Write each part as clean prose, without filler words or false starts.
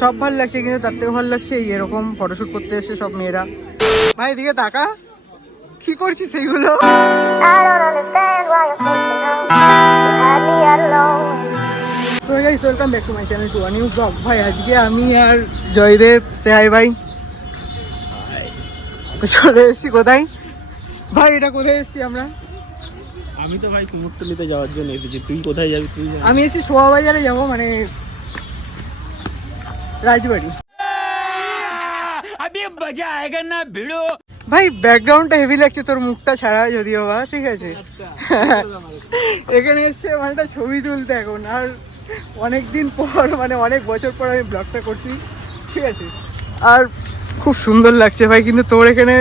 সব ভালো লাগছে, কিন্তু তার থেকে ভালো লাগছে এরকম ফটোশুট করতে এসছে সব মেয়েরা। ভাই এদিকে তাকা, কি করছিস সেইগুলো? So guys, welcome back to my channel to a new vlog. ভাই আজকে আমি আর জয়দেব সে হাই ভাই তো চলে এসেছি কোথায় ভাই, এটা কোথায় এসেছি আমরা? আমি তো ভাই কুমোরটুলিতে যাওয়ার জন্য এসেছি। তুই কোথায় যাবি? তুই আমি এসেছি শোভাবাজারে যাবো, মানে রাজবাড়ি। ভাই ব্যাকগ্রাউন্ডটা হেভি লাগছে, তোর মুখটা ছাড়া যদিও বা, ঠিক আছে। এখানে এসছে মানে একটা ছবি তুলতে এখন, আর অনেকদিন পর মানে অনেক বছর পর আমি ব্লগটা করছি, ঠিক আছে। আর খুব সুন্দর লাগছে ভাই, কিন্তু তোর এখানে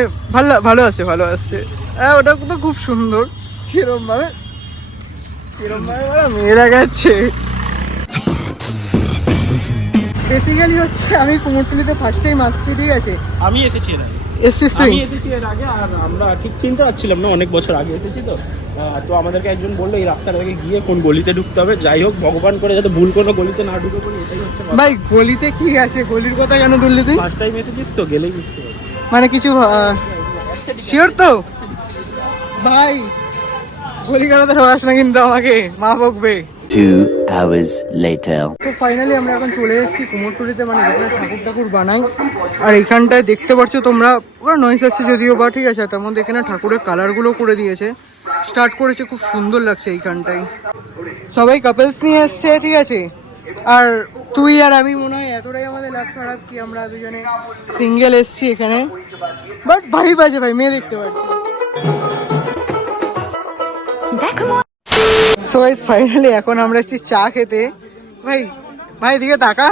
ভালো আসছে। হ্যাঁ ওটা তো খুব সুন্দর। কিরম ভাবে মেয়েরা গেছে। বেসিক্যালি হচ্ছে আমি কুমোরটুলিতে ফার্স্ট টাইম আসছি, ঠিক আছে। আমি এসেছি এর আগে, আর আমরা ঠিক চিনতে পারছিলাম না, অনেক বছর আগে এসেছি তো। তো আমাদেরকে একজন বললো এই রাস্তার আগে গিয়ে কোন গলিতে ঢুকতে হবে। যাই হোক, ভগবান করে যাতে ভুল কোনো গলিতে না ঢুকে পড়ি, এটাই হচ্ছে। ভাই গলিতে কি আছে? গলির কথা কেন তুললি তুই? ফার্স্ট টাইম এসেছিস তো, গেলেই বুঝতে পারবি। মানে কিছু শিওর তো? ভাই গলি কাটাতে ঢোকাস না কিন্তু, আমাকে মা বকবে। 2 hours later. তো ফাইনালি আমরা এখন চলে এসেছি কুমোরটুলিতে, মানে যেখানে ঠাকুর বানাই। আর এইখানটায় দেখতে পাচ্ছ তোমরা, ওরা নয়েস আসছে যদিও বা, ঠিক আছে। তার মধ্যে এখানে ঠাকুরের কালারগুলো করে দিয়েছে, স্টার্ট করেছে, খুব সুন্দর লাগছে এইখানটায়। সবাই কাপলস নিয়ে এসছে, ঠিক আছে। আর তুই আর আমি মনে হয় এতটাই আমাদের লাভ খারাপ কি আমরা দুজনে সিঙ্গেল এসছি এখানে। বাট ভাই বাজে ভাই, মেয়ে দেখতে পাচ্ছি। সো গাইস ফাইনালি এখন আমরা এসেছি চা খেতে। ভাই দিকে তাকা,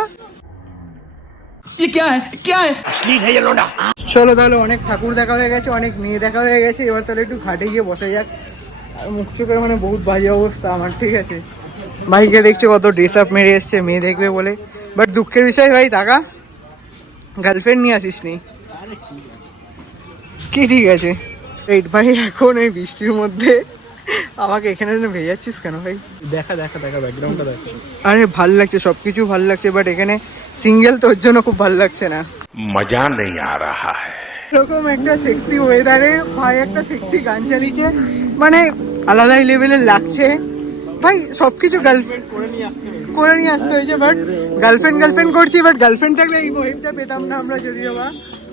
চলো তাহলে অনেক ঠাকুর দেখা হয়ে গেছে, অনেক মেয়ে দেখা হয়ে গেছে, এবার তাহলে একটু ঘাটে গিয়ে বসে যাক। আর মুখ চোখের মানে বহুত বাজে অবস্থা আমার, ঠিক আছে। ভাইকে দেখছো কত ড্রেস আপ মেরে এসছে মেয়ে দেখবে বলে। বাট দুঃখের বিষয় ভাই, টাকা গার্লফ্রেন্ড নিয়ে আসিস নি কি? ঠিক আছে এইট ভাই, এখন এই বৃষ্টির মধ্যে আমাকে এখানে ভেজাচ্ছিস কেন ভাই? দেখা ব্যাকগ্রাউন্ডটা দেখ। আরে ভাল লাগছে, সবকিছু ভাল লাগছে, বাট এখানে সিঙ্গেল তোর জন্য খুব ভাল লাগছে না, মজা নেই আ রাহা হ্যায়। এরকম একটা সেক্সি ওয়েদারে ভাই একটা সেক্সি গান চালিয়েছে, মানে আলাদাই লেভেলের লাগছে ভাই। সবকিছু গার্লফ্রেন্ড করে নিয়ে আসতে হয়েছে, বাট গার্লফ্রেন্ড করছি, বাট গার্লফ্রেন্ড থাকলে এই ওয়েবটা পেতাম না আমরা যদিও বা।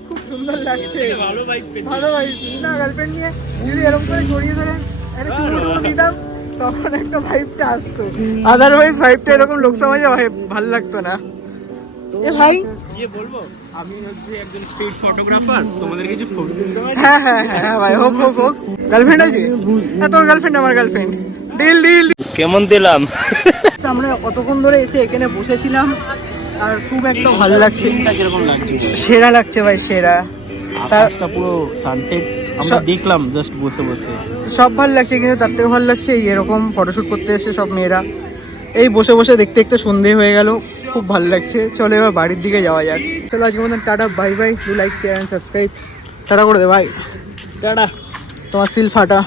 খুব সুন্দর লাগছে, ভালো ভাই না। গার্লফ্রেন্ড নিয়ে যদি এরকম করে জড়িয়ে ধরে একটা চুমু দিতাম, তখন একটা ভাইবটা আসতো। আদারওয়াইজ ভাইবটা এরকম লোক সমাজে ভালো লাগতো না। এ ভাই গিয়ে বলবো আমি হচ্ছে একজন স্ট্রিট ফটোগ্রাফার, তোমাদের কিছু ফটো তুলতে পারি? হ্যাঁ ভাই, হোক গার্লফ্রেন্ড আছে? হ্যাঁ তোর গার্লফ্রেন্ড আমার গার্লফ্রেন্ড, ডিল। কেমন দিলাম? আমরা কতক্ষণ ধরে এসে এখানে বসেছিলাম, আর খুব একটা ভালো লাগছে। কিরকম লাগছে? সেরা লাগছে ভাই, সেরা। আকাশটা পুরো সানসেট আমরা দেখলাম জাস্ট বসে সব ভালো লাগছে, কিন্তু তার থেকে ভালো লাগছে এরকম ফটোশুট করতে এসছে সব মেয়েরা। এই বসে দেখতে সন্ধে হয়ে গেল, খুব ভালো লাগছে। চলো এবার বাড়ির দিকে যাওয়া যাক। চলো আজকে মতন tata, bye bye. Do like, share and subscribe. Tata করে দে ভাই, টাটা। তোমার সিল ফাটা।